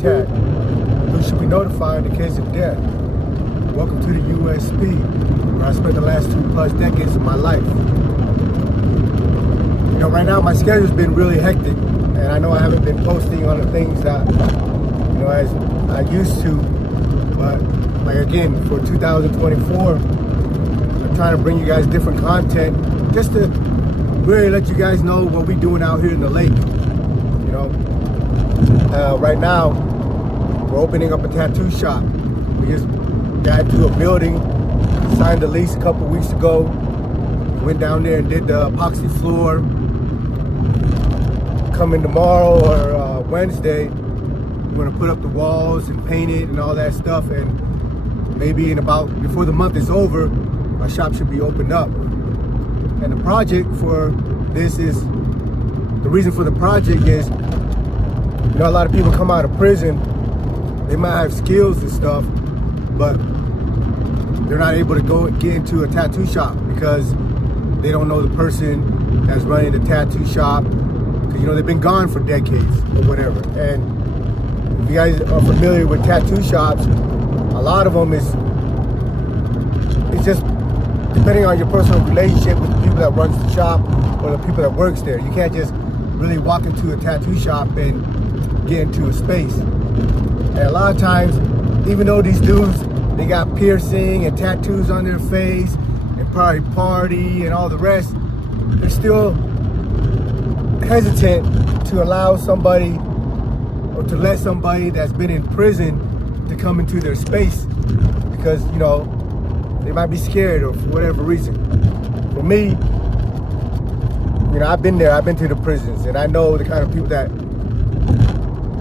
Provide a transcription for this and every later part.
contact. Who should be notified in the case of death? Welcome to the USP, where I spent the last 2+ decades of my life. You know, right now my schedule's been really hectic, and I know I haven't been posting on the things that, you know, as I used to. But like again, for 2024, I'm trying to bring you guys different content, just to really let you guys know what we're doing out here in the lake. You know, right now we're opening up a tattoo shop. We just got to a building, signed the lease a couple weeks ago. Went down there and did the epoxy floor. Coming tomorrow or Wednesday, we're gonna put up the walls and paint it and all that stuff, and maybe before the month is over, our shop should be opened up. And the project for this is, the reason for the project is, you know, a lot of people come out of prison, they might have skills and stuff, but they're not able to get into a tattoo shop because they don't know the person that's running the tattoo shop, because, you know, they've been gone for decades or whatever. And if you guys are familiar with tattoo shops, a lot of them it's just depending on your personal relationship with the people that runs the shop or the people that works there. You can't just really walk into a tattoo shop and get into a space. And a lot of times, even though these dudes, they got piercing and tattoos on their face and probably party and all the rest, they're still hesitant to allow somebody or to let somebody that's been in prison to come into their space, because, you know, they might be scared or for whatever reason. For me, you know, I've been there, I've been to the prisons, and I know the kind of people that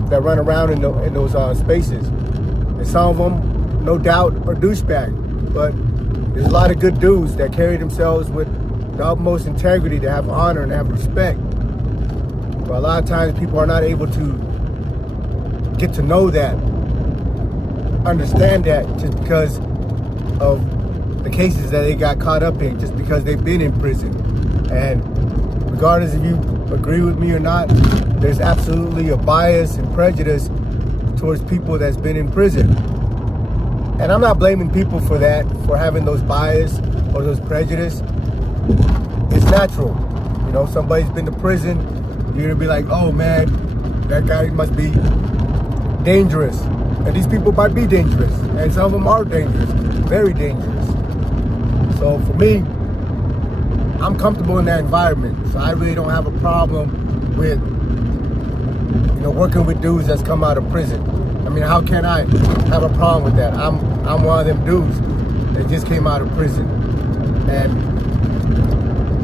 run around in those spaces. And some of them, no doubt, are douchebags, but there's a lot of good dudes that carry themselves with the utmost integrity, to have honor and have respect. But a lot of times people are not able to get to know that, understand that, just because of the cases that they got caught up in, just because they've been in prison. And regardless if you agree with me or not, there's absolutely a bias and prejudice towards people that's been in prison. And I'm not blaming people for that, for having those bias or those prejudice. It's natural. You know, somebody's been to prison, you're gonna be like, oh man, that guy must be dangerous. And these people might be dangerous, and some of them are dangerous, very dangerous. So for me, I'm comfortable in that environment, so I really don't have a problem with, you know, working with dudes that's come out of prison. I mean, how can I have a problem with that? I'm one of them dudes that just came out of prison. And,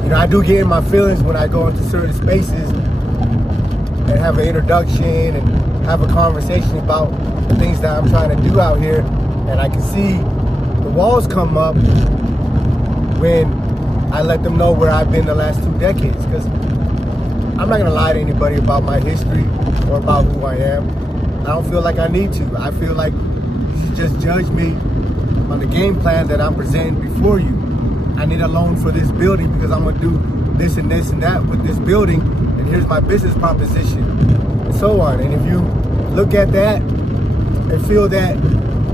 you know, I do get in my feelings when I go into certain spaces and have an introduction and have a conversation about the things that I'm trying to do out here, and I can see the walls come up when I let them know where I've been the last 2 decades, because I'm not gonna lie to anybody about my history or about who I am. I don't feel like I need to. I feel like you should just judge me on the game plan that I'm presenting before you. I need a loan for this building because I'm gonna do this and this and that with this building, and here's my business proposition, and so on. And if you look at that and feel that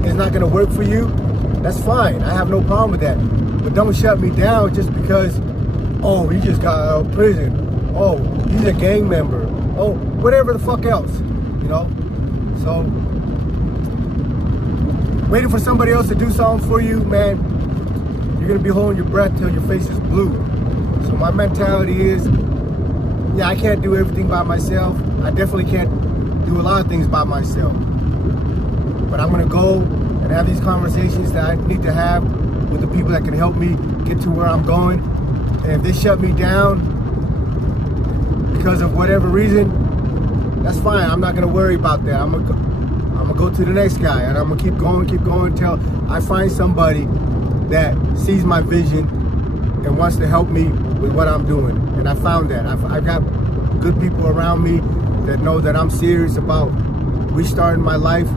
it's not gonna work for you, that's fine. I have no problem with that. But don't shut me down just because, oh, he just got out of prison. Oh, he's a gang member. Oh, whatever the fuck else, you know? So, waiting for somebody else to do something for you, man, you're gonna be holding your breath till your face is blue. So my mentality is, yeah, I can't do everything by myself. I definitely can't do a lot of things by myself. But I'm gonna go and have these conversations that I need to have with the people that can help me get to where I'm going. And if they shut me down because of whatever reason, that's fine. I'm not gonna worry about that. I'm gonna go to the next guy, and I'm gonna keep going until I find somebody that sees my vision and wants to help me with what I'm doing. And I found that. I've got good people around me that know that I'm serious about restarting my life,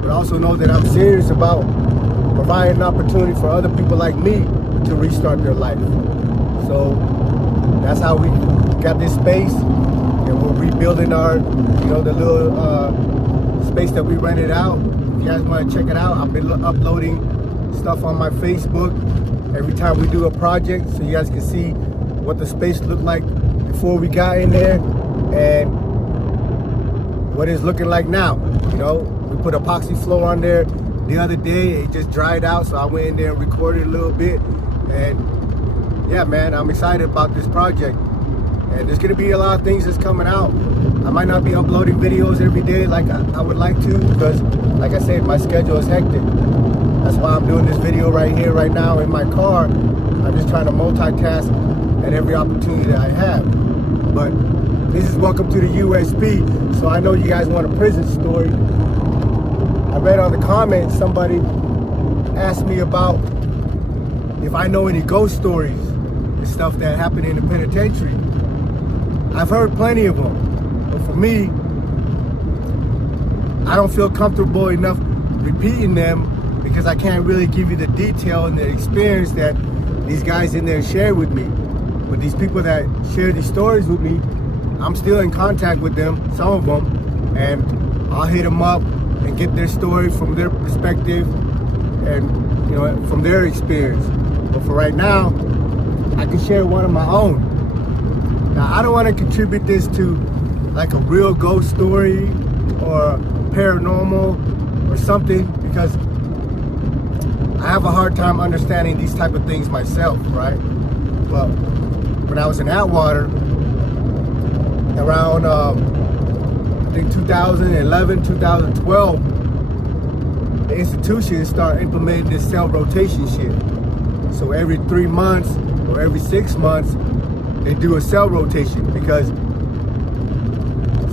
but also know that I'm serious about providing an opportunity for other people like me to restart their life. So that's how we got this space, and we're rebuilding our, you know, the little space that we rented out. If you guys want to check it out, I've been uploading stuff on my Facebook every time we do a project, so you guys can see what the space looked like before we got in there and what it's looking like now. You know, we put epoxy floor on there the other day. It just dried out, so I went in there and recorded a little bit. And yeah, man, I'm excited about this project. And there's gonna be a lot of things that's coming out. I might not be uploading videos every day like I would like to, because like I said, my schedule is hectic. That's why I'm doing this video right here, right now in my car. I'm just trying to multitask at every opportunity that I have. But this is welcome to the USP. So I know you guys want a prison story. I read on the comments, somebody asked me about if I know any ghost stories and stuff that happened in the penitentiary. I've heard plenty of them, but for me, I don't feel comfortable enough repeating them because I can't really give you the detail and the experience that these guys in there shared with me. But these people that share these stories with me, I'm still in contact with them, some of them, and I'll hit them up and get their story from their perspective and, you know, from their experience. But for right now, I can share one of my own. Now, I don't want to contribute this to like a real ghost story or paranormal or something, because I have a hard time understanding these type of things myself, right? But when I was in Atwater, around I think 2011, 2012, the institution started implementing this cell rotation shit. So every 3 months or every 6 months, they do a cell rotation, because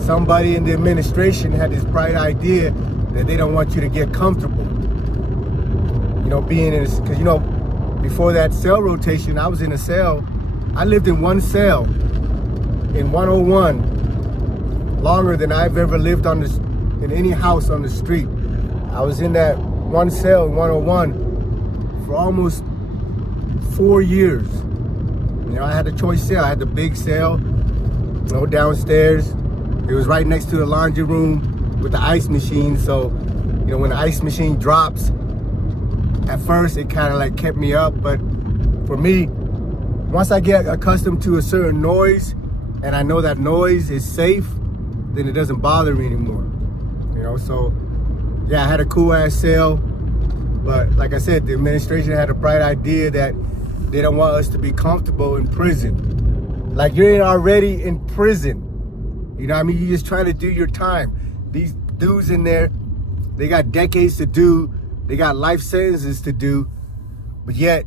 somebody in the administration had this bright idea that they don't want you to get comfortable. You know, being in, because you know, before that cell rotation, I was in a cell. I lived in one cell in 101 longer than I've ever lived on this, in any house on the street. I was in that one cell in 101 for almost 4 years. You know, I had the choice cell. I had the big cell, you know, downstairs. It was right next to the laundry room with the ice machine. So, you know, when the ice machine drops, at first it kind of like kept me up. But for me, once I get accustomed to a certain noise and I know that noise is safe, then it doesn't bother me anymore. You know, so yeah, I had a cool ass cell. But like I said, the administration had a bright idea that they don't want us to be comfortable in prison. Like, you ain't already in prison. You know what I mean? You're just trying to do your time. These dudes in there, they got decades to do. They got life sentences to do. But yet,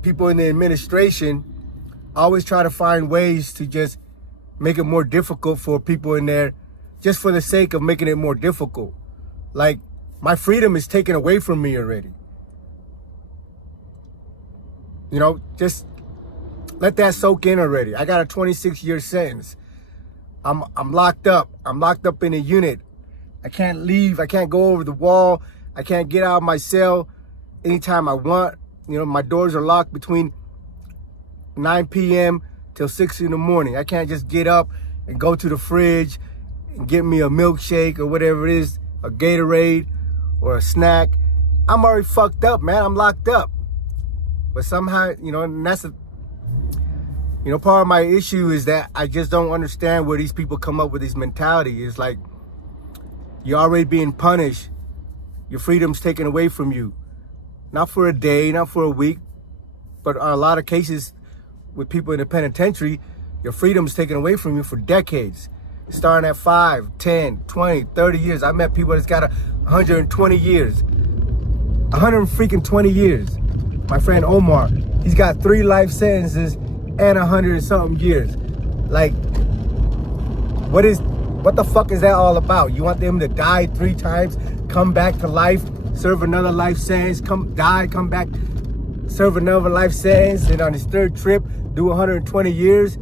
people in the administration always try to find ways to just make it more difficult for people in there, just for the sake of making it more difficult. Like, my freedom is taken away from me already. You know, just let that soak in already. I got a 26-year sentence. I'm locked up. I'm locked up in a unit. I can't leave. I can't go over the wall. I can't get out of my cell anytime I want. You know, my doors are locked between 9 p.m. till 6 in the morning. I can't just get up and go to the fridge and get me a milkshake or whatever it is, a Gatorade or a snack. I'm already fucked up, man. I'm locked up. But somehow, you know, and that's a, you know, part of my issue is that I just don't understand where these people come up with this mentality. It's like, you're already being punished. Your freedom's taken away from you. Not for a day, not for a week, but on a lot of cases with people in the penitentiary, your freedom's taken away from you for decades. Starting at 5, 10, 20, 30 years. I met people that's got 120 years. 120 years. My friend Omar, he's got 3 life sentences and 100 and something years. Like, what the fuck is that all about? You want them to die 3 times, come back to life, serve another life sentence, come back, serve another life sentence, and on his 3rd trip, do 120 years?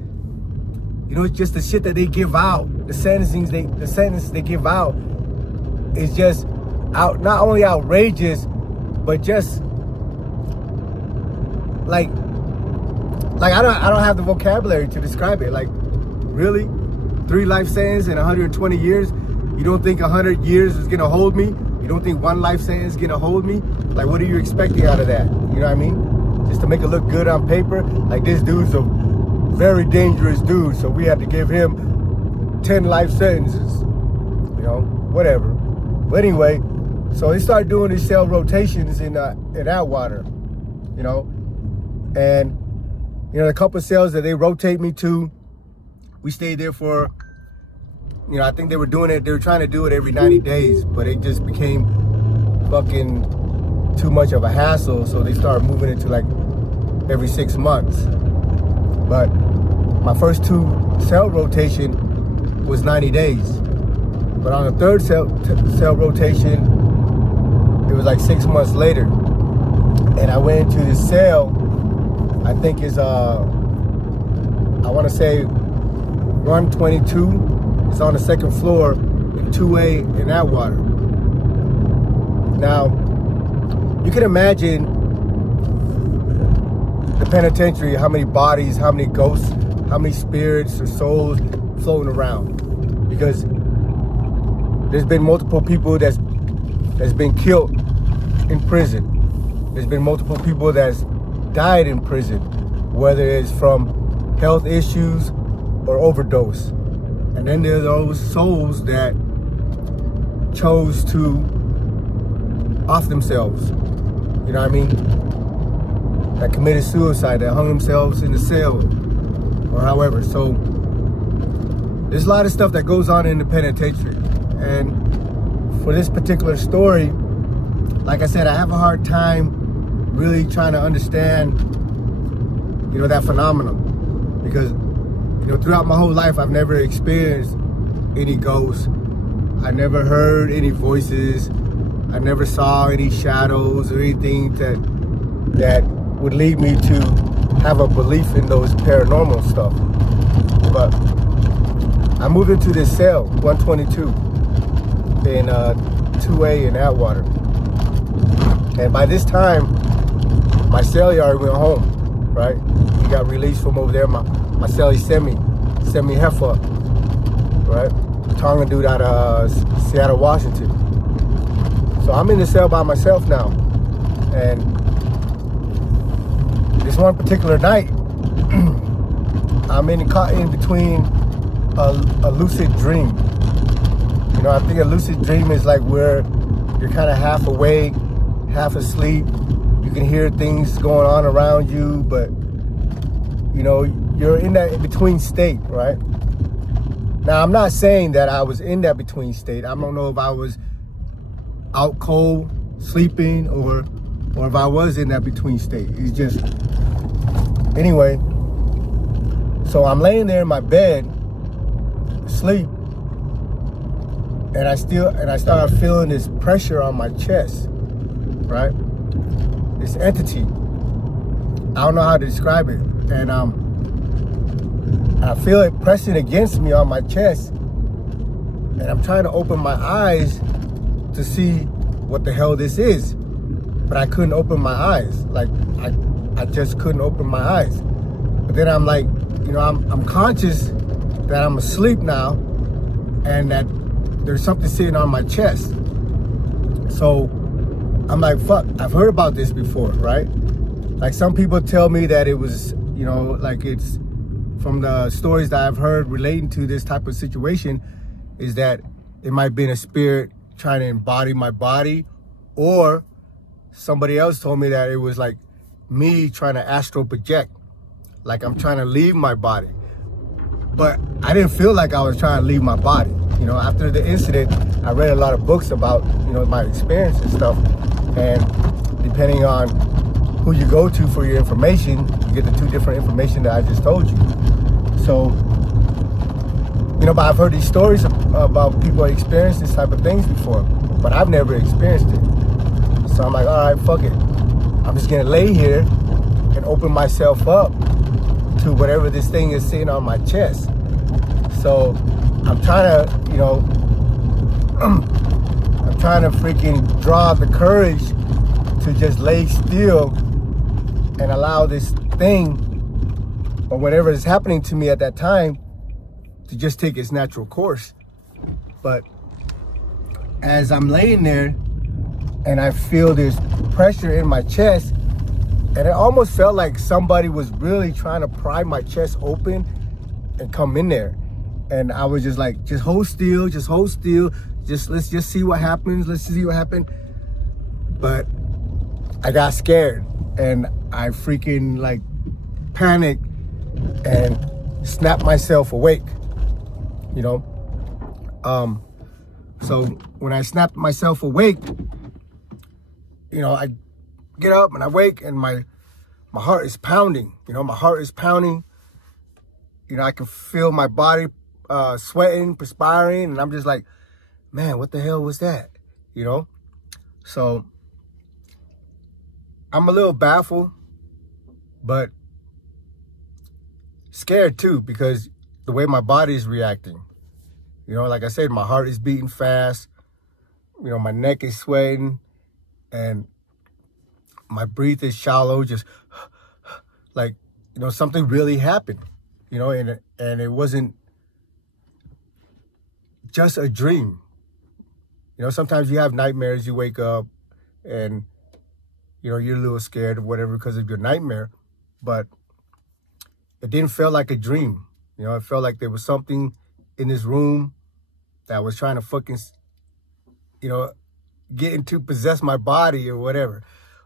You know, it's just the shit that they give out. The sentence they give out is just not only outrageous, but just like I don't have the vocabulary to describe it. Like, really? 3 life sentences and 120 years? You don't think 100 years is gonna hold me? You don't think one life sentence is gonna hold me? Like, what are you expecting out of that? You know what I mean? Just to make it look good on paper? Like, this dude's a very dangerous dude, so we had to give him 10 life sentences. You know, whatever. But anyway, so they started doing these cell rotations in Atwater, you know, and, you know, the couple of cells that they rotate me to, we stayed there for, you know, I think they were trying to do it every 90 days, but it just became fucking too much of a hassle, so they started moving it to like every 6 months. But my first 2 cell rotation was 90 days. But on the 3rd cell rotation, it was like 6 months later. And I went into this cell, I think is, I want to say 122. It's on the 2nd floor in 2A in Atwater. Now, you can imagine the penitentiary, how many bodies, how many ghosts, how many spirits or souls floating around. Because there's been multiple people that's been killed in prison. There's been multiple people that's died in prison, whether it's from health issues or overdose. And then there are those souls that chose to off themselves. You know what I mean? That committed suicide, that hung themselves in the cell, or however. So there's a lot of stuff that goes on in the penitentiary. And for this particular story, like I said, I have a hard time really trying to understand, you know, that phenomenon. Because, you know, throughout my whole life, I've never experienced any ghosts. I never heard any voices. I never saw any shadows or anything that would lead me to have a belief in those paranormal stuff. But I moved into this cell, 122, in 2A in Atwater. And by this time, my cellie already went home, right? He got released from over there. My cellie sent me Heffa, right? Tongan dude out of Seattle, Washington. So I'm in the cell by myself now. And this one particular night, I'm caught in between a lucid dream. You know, I think a lucid dream is like where you're kind of half awake, half asleep. You can hear things going on around you, but, you know, you're in that in-between state, right? Now, I'm not saying that I was in that between state. I don't know if I was out cold, sleeping, or if I was in that between state. It's just, anyway, so I'm laying there in my bed, asleep, and I started feeling this pressure on my chest, right? This entity. I don't know how to describe it. And I feel it pressing against me on my chest. And I'm trying to open my eyes to see what the hell this is. But I couldn't open my eyes. Like, I just couldn't open my eyes. But then I'm like, you know, I'm conscious that I'm asleep now and that there's something sitting on my chest. So I'm like, fuck, I've heard about this before, right? Like, some people tell me that it was, you know, like, it's from the stories that I've heard relating to this type of situation, is that it might have been a spirit trying to embody my body, or somebody else told me that it was like me trying to astral project, like I'm trying to leave my body. But I didn't feel like I was trying to leave my body. You know, after the incident, I read a lot of books about, you know, my experience and stuff. And depending on who you go to for your information, you get the 2 different information that I just told you. So, you know, but I've heard these stories about people experiencing this type of things before, but I've never experienced it. So I'm like, all right, fuck it. I'm just gonna lay here and open myself up to whatever this thing is sitting on my chest. So I'm trying to, you know, I'm trying to freaking draw the courage to just lay still and allow this thing, or whatever is happening to me at that time, to just take its natural course. But as I'm laying there and I feel this pressure in my chest, and it almost felt like somebody was really trying to pry my chest open and come in there. And I was just like, just hold still, just hold still. Let's just see what happens. Let's see what happened. But I got scared and I freaking like panicked and snapped myself awake, you know? So when I snapped myself awake, you know, I get up and I wake and my heart is pounding, you know, my heart is pounding. You know, I can feel my body sweating, perspiring, and I'm just like, man, what the hell was that? You know? So I'm a little baffled, but scared too, because the way my body is reacting. You know, like I said, my heart is beating fast. You know, my neck is sweating and my breath is shallow, just like, you know, something really happened, you know, and it wasn't just a dream. You know, sometimes you have nightmares, you wake up and, you know, you're a little scared or whatever because of your nightmare, but it didn't feel like a dream. You know, it felt like there was something in this room that was trying to fucking, you know, getting to possess my body or whatever.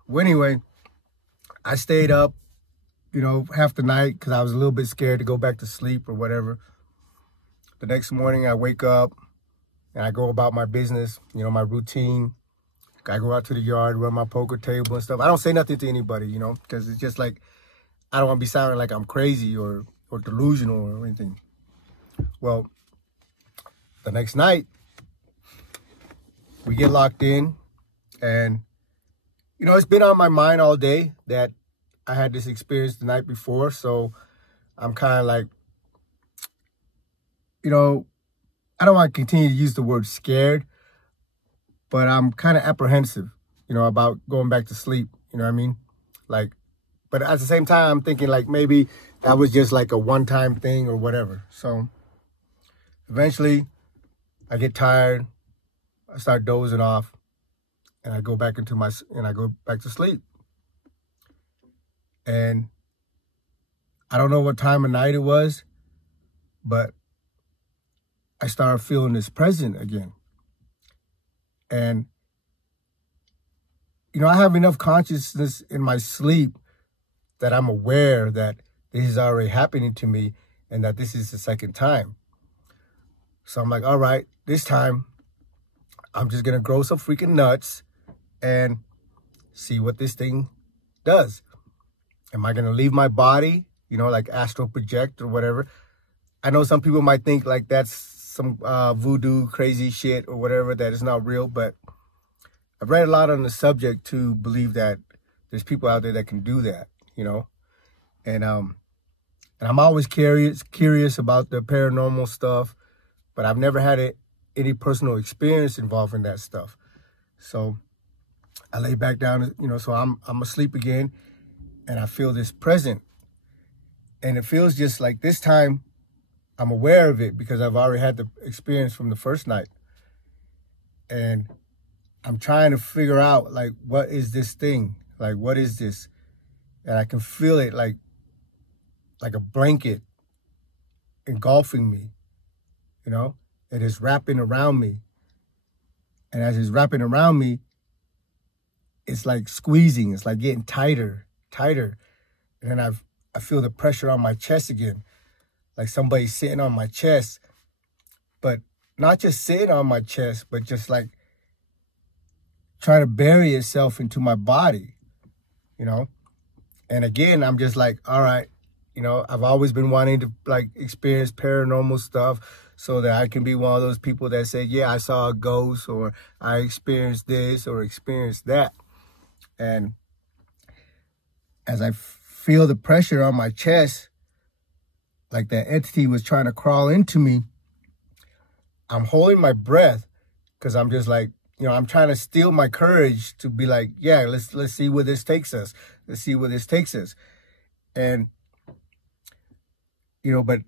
Well, anyway, I stayed up, you know, half the night because I was a little bit scared to go back to sleep or whatever. The next morning I wake up and I go about my business, you know, my routine. I go out to the yard, run my poker table and stuff. I don't say nothing to anybody, you know, because it's just like, I don't want to be sounding like I'm crazy or delusional or anything. Well, the next night, we get locked in and, you know, it's been on my mind all day that I had this experience the night before. So I'm kind of like, you know, I don't want to continue to use the word scared, but I'm kind of apprehensive, you know, about going back to sleep. You know what I mean? Like, but at the same time, I'm thinking like maybe that was just like a one-time thing or whatever. So eventually I get tired. I start dozing off and I go back to sleep. And I don't know what time of night it was, but I started feeling this presence again. And, you know, I have enough consciousness in my sleep that I'm aware that this is already happening to me and that this is the second time. So I'm like, all right, this time I'm just going to grow some freaking nuts and see what this thing does. Am I going to leave my body, you know, like astral project or whatever? I know some people might think like that's some voodoo crazy shit or whatever, that is not real, but I've read a lot on the subject to believe that there's people out there that can do that, you know? And I'm always curious about the paranormal stuff, but I've never had any personal experience involving that stuff. So I lay back down, you know, so I'm asleep again and I feel this present. And it feels just like this time I'm aware of it because I've already had the experience from the first night. And I'm trying to figure out, like, what is this thing? Like, what is this? And I can feel it like a blanket engulfing me, you know? It is wrapping around me. And as it's wrapping around me, it's like squeezing. It's like getting tighter. And then I feel the pressure on my chest again. Like somebody's sitting on my chest, but not just sitting on my chest, but just like trying to bury itself into my body, you know? And again, I'm just like, all right, you know, I've always been wanting to like experience paranormal stuff so that I can be one of those people that say, yeah, I saw a ghost or I experienced this or experienced that. And as I feel the pressure on my chest, like that entity was trying to crawl into me, I'm holding my breath because I'm just like, you know, I'm trying to steal my courage to be like, yeah, let's see where this takes us. Let's see where this takes us. And, you know, but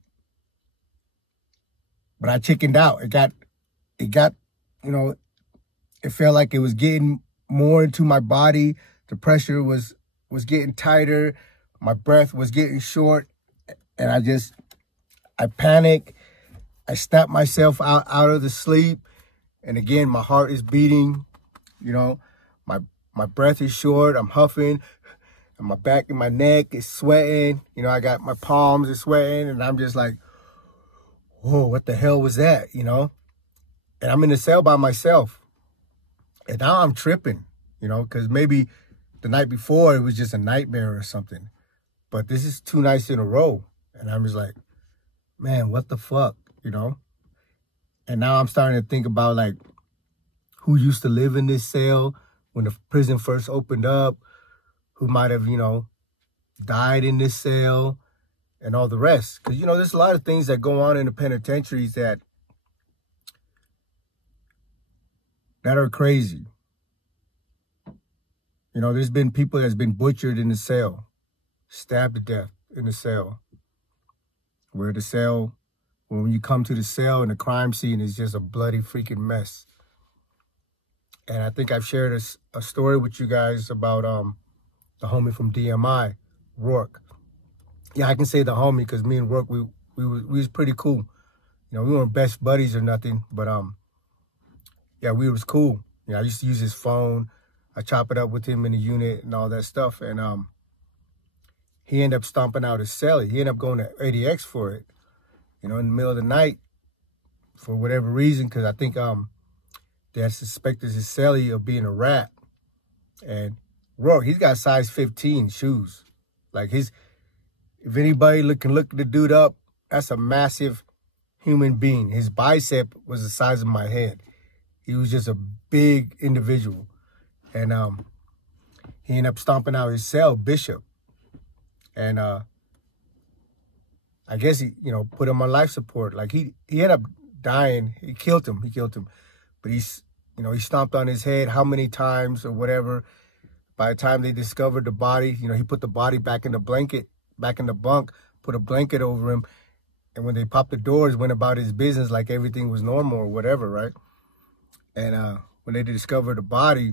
I chickened out. It got, you know, it felt like it was getting more into my body. The pressure was getting tighter. My breath was getting short. And I panicked. I snapped myself out of the sleep. And again, my heart is beating, you know, my breath is short. I'm huffing, and my back and my neck is sweating. You know, I got my palms are sweating, and I'm just like, whoa, what the hell was that, you know? And I'm in the cell by myself. And now I'm tripping, you know, because maybe the night before it was just a nightmare or something. But this is 2 nights in a row. And I'm just like, man, what the fuck, you know? And now I'm starting to think about, like, who used to live in this cell when the prison first opened up, who might have, you know, died in this cell and all the rest. Because, you know, there's a lot of things that go on in the penitentiaries that are crazy. You know, there's been people that's been butchered in the cell, stabbed to death in the cell, where the cell, when you come to the cell and the crime scene is just a bloody freaking mess. And I think I've shared a story with you guys about the homie from DMI, Rourke. Yeah, I can say the homie because me and Rourke, we was pretty cool. You know, we weren't best buddies or nothing, but yeah, we was cool. You know, I used to use his phone. I chop it up with him in the unit and all that stuff. And he ended up stomping out his cellie. He ended up going to ADX for it, you know, in the middle of the night for whatever reason, because I think they had suspected his cellie of being a rat. And Rourke, he's got size 15 shoes. Like if anybody can look the dude up, that's a massive human being. His bicep was the size of my head. He was just a big individual. And he ended up stomping out his cell, Bishop. And I guess he, you know, put him on life support. Like he ended up dying. He killed him. But he's, you know, he stomped on his head how many times or whatever. By the time they discovered the body, you know, he put the body back in the blanket, back in the bunk, put a blanket over him. And when they popped the doors, went about his business like everything was normal or whatever, right? And when they discovered the body,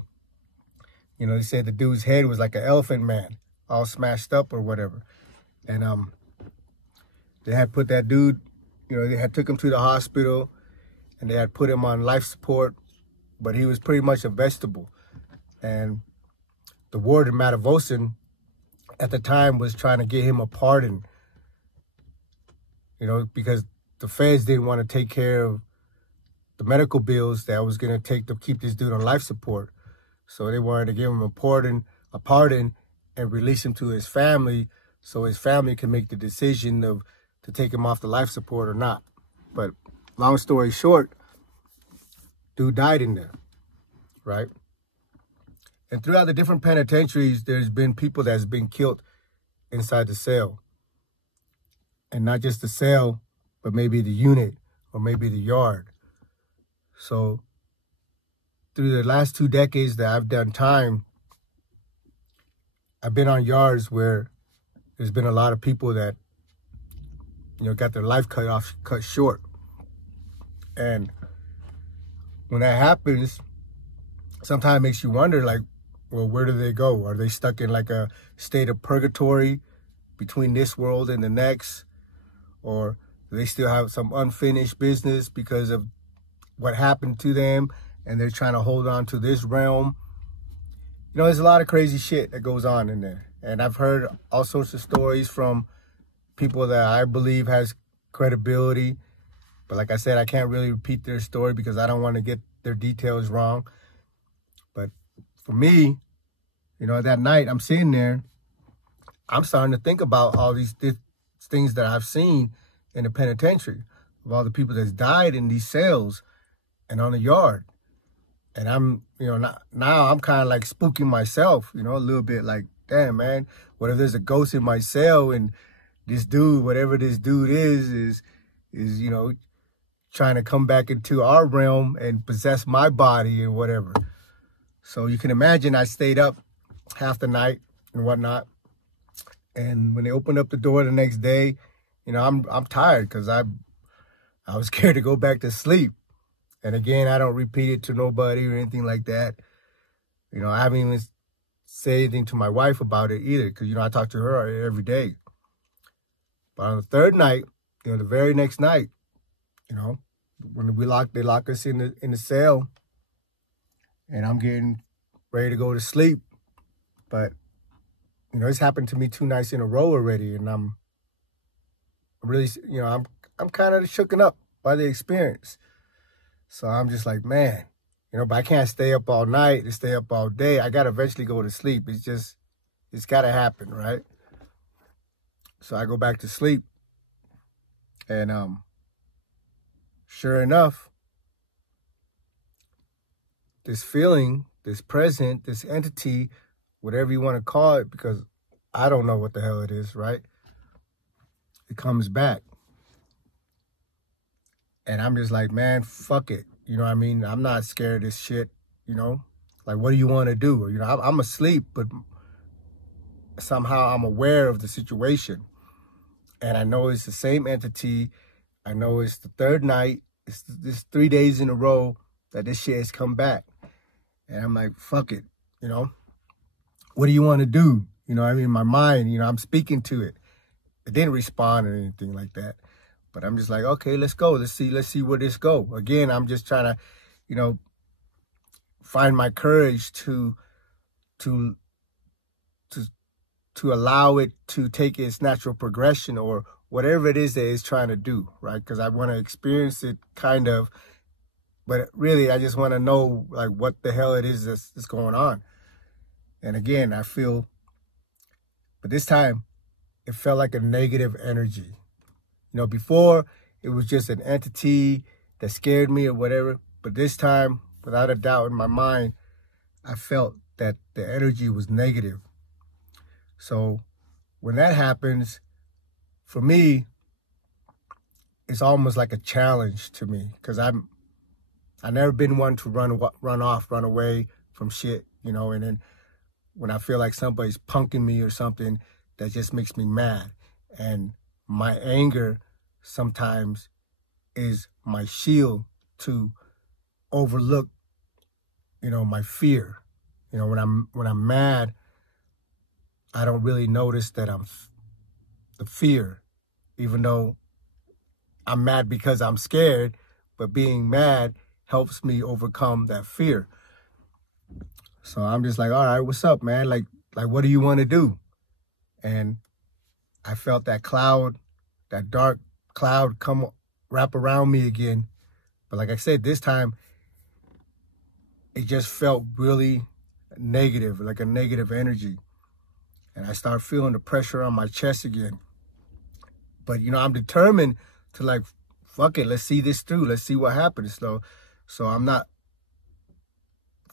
you know, they said the dude's head was like an elephant man, all smashed up or whatever. And they had put that dude, you know, they had took him to the hospital and they had put him on life support, but he was pretty much a vegetable. And the warden, Matavosin, at the time was trying to get him a pardon, you know, because the feds didn't want to take care of the medical bills that was going to take to keep this dude on life support. So they wanted to give him a pardon and release him to his family so his family can make the decision to take him off the life support or not. But long story short, dude died in there, right? And throughout the different penitentiaries, there's been people that's been killed inside the cell. And not just the cell, but maybe the unit or maybe the yard. So through the last 2 decades that I've done time, I've been on yards where there's been a lot of people that, you know, got their life cut short. And when that happens, sometimes it makes you wonder, like, well, where do they go? Are they stuck in like a state of purgatory between this world and the next? Or do they still have some unfinished business because of what happened to them and they're trying to hold on to this realm? You know, there's a lot of crazy shit that goes on in there. And I've heard all sorts of stories from people that I believe has credibility. But like I said, I can't really repeat their story because I don't want to get their details wrong. But for me, you know, that night I'm sitting there, I'm starting to think about all these things that I've seen in the penitentiary, of all the people that's died in these cells and on the yard. And I'm, you know, now I'm kind of like spooking myself, you know, a little bit like, damn, man, what if there's a ghost in my cell and this dude, whatever this dude is, you know, trying to come back into our realm and possess my body and whatever. So you can imagine I stayed up half the night and whatnot. And when they opened up the door the next day, you know, I'm tired because I was scared to go back to sleep. And again, I don't repeat it to nobody or anything like that. You know, I haven't even said anything to my wife about it either, because, you know, I talk to her every day. But on the third night, you know, the very next night, you know, when they lock us in the cell, and I'm getting ready to go to sleep. But, you know, it's happened to me 2 nights in a row already, and I'm really, you know, I'm kind of shooken up by the experience. So I'm just like, man, you know, but I can't stay up all night and stay up all day. I got to eventually go to sleep. It's got to happen, right? So I go back to sleep, and sure enough, this feeling, this present, this entity, whatever you want to call it, because I don't know what the hell it is, right? It comes back. And I'm just like, man, fuck it. You know what I mean? I'm not scared of this shit, you know? Like, what do you want to do? You know, I'm asleep, but somehow I'm aware of the situation. And I know it's the same entity. I know it's the third night. It's this 3 days in a row that this shit has come back. And I'm like, fuck it, you know? What do you want to do? You know, I mean, in my mind, you know, I'm speaking to it. It didn't respond or anything like that. But I'm just like, okay, let's go. Let's see where this go. Again, I'm just trying to, you know, find my courage to allow it to take its natural progression or whatever it is that it's trying to do, right? Because I want to experience it kind of, but really I just want to know like what the hell it is that's going on. And again, I feel, but this time it felt like a negative energy. You know, before it was just an entity that scared me or whatever. But this time, without a doubt in my mind, I felt that the energy was negative. So when that happens, for me, it's almost like a challenge to me, because I've never been one to run away from shit, you know. And then when I feel like somebody's punking me or something, that just makes me mad. And my anger sometimes is my shield to overlook, you know, my fear. You know, when I'm mad, I don't really notice that I'm the fear, even though I'm mad because I'm scared, but being mad helps me overcome that fear. So I'm just like, all right, what's up, man? Like what do you want to do? And I felt that cloud, that dark cloud wrap around me again. But like I said, this time, it just felt really negative, like a negative energy. And I started feeling the pressure on my chest again. But, you know, I'm determined to like, fuck it, let's see this through. Let's see what happens. So I'm not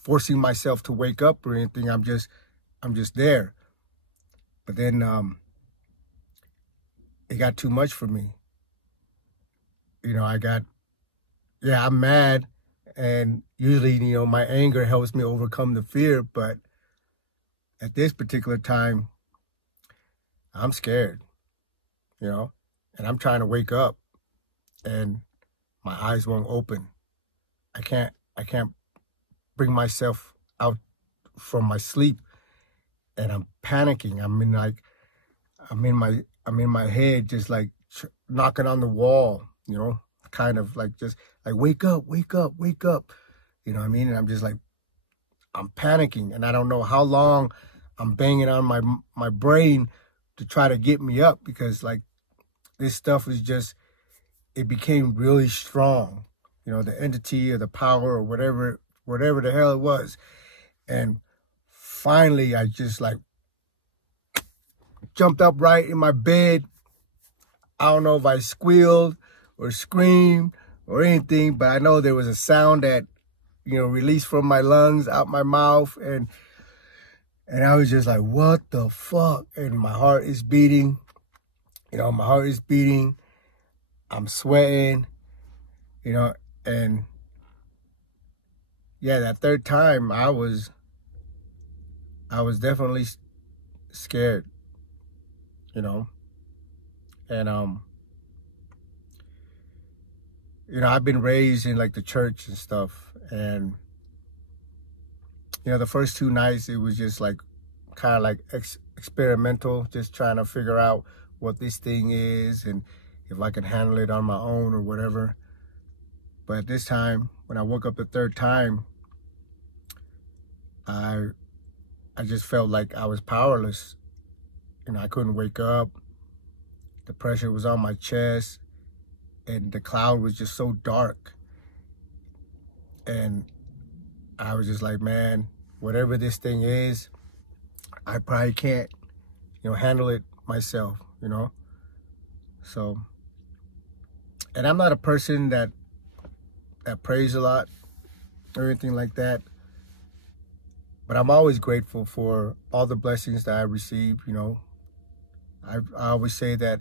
forcing myself to wake up or anything. I'm just there. But then it got too much for me. You know, I'm mad. And usually, you know, my anger helps me overcome the fear. But at this particular time, I'm scared, you know, and I'm trying to wake up and my eyes won't open. I can't bring myself out from my sleep, and I'm panicking. I'm in my head, just like knocking on the wall, you know, kind of like just like, wake up, wake up, wake up. You know what I mean? And I'm just like, I'm panicking, and I don't know how long I'm banging on my brain to try to get me up, because like this stuff is just, it became really strong. You know, the entity or the power or whatever the hell it was. And finally, I just like jumped up right in my bed. I don't know if I squealed or screamed or anything, but I know there was a sound that, you know, released from my lungs, out my mouth. And I was just like, what the fuck? And my heart is beating. You know, my heart is beating. I'm sweating, you know, and yeah, that third time I was definitely scared, you know, and I've been raised in like the church and stuff, and the first 2 nights it was just like kind of like experimental, just trying to figure out what this thing is and if I can handle it on my own or whatever. But this time, when I woke up the third time, I just felt like I was powerless. I couldn't wake up. The pressure was on my chest, and the cloud was just so dark. And I was just like, man, whatever this thing is, I probably can't, handle it myself, So, and I'm not a person that prays a lot or anything like that. But I'm always grateful for all the blessings that I receive, I always say that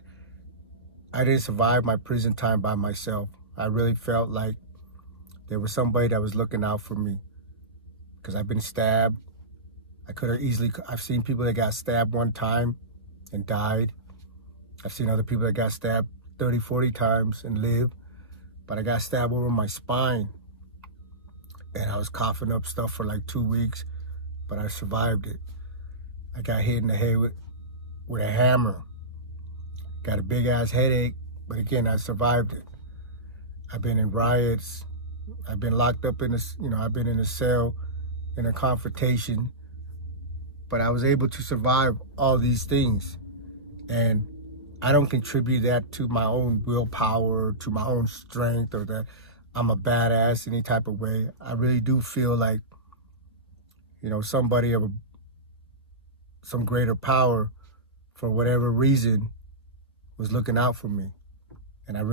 I didn't survive my prison time by myself. I really felt like there was somebody that was looking out for me, because I've been stabbed. I've seen people that got stabbed one time and died. I've seen other people that got stabbed 30, 40 times and lived. But I got stabbed over my spine, and I was coughing up stuff for like 2 weeks, but I survived it. I got hit in the head with a hammer. Got a big ass headache, but again, I survived it. I've been in riots. I've been locked up in I've been in a cell in a confrontation, but I was able to survive all these things. And I don't contribute that to my own willpower, to my own strength, or that I'm a badass any type of way. I really do feel like, somebody of some greater power, for whatever reason, was looking out for me. And I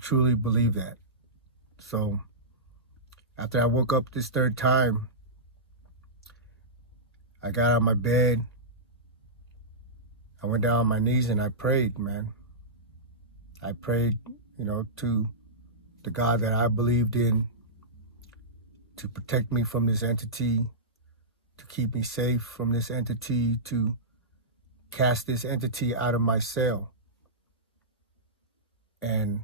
truly believe that. So after I woke up this third time, I got out of my bed. I went down on my knees and I prayed, man. I prayed, to the God that I believed in, to protect me from this entity, to keep me safe from this entity, to cast this entity out of my cell. And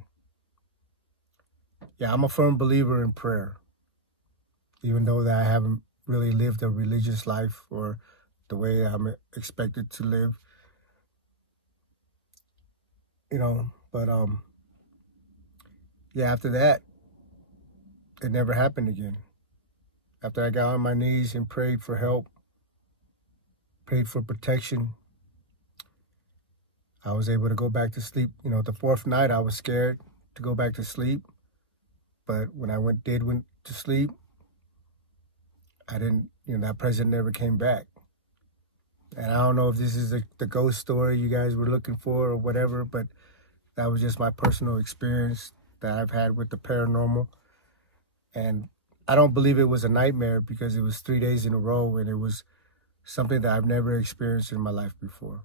yeah, I'm a firm believer in prayer, even though that I haven't really lived a religious life or the way I'm expected to live. But yeah, after that, it never happened again. After I got on my knees and prayed for help, prayed for protection, I was able to go back to sleep. The fourth night I was scared to go back to sleep, but when I went to sleep, I didn't, that presence never came back. And I don't know if this is the ghost story you guys were looking for or whatever, but that was just my personal experience that I've had with the paranormal. And I don't believe it was a nightmare, because it was 3 days in a row, and it was something that I've never experienced in my life before.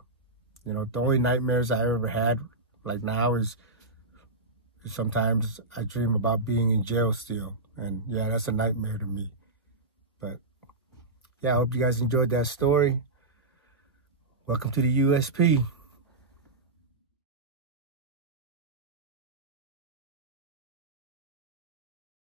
The only nightmares I ever had, like now, is sometimes I dream about being in jail still. And yeah, that's a nightmare to me. But yeah, I hope you guys enjoyed that story. Welcome to the USP.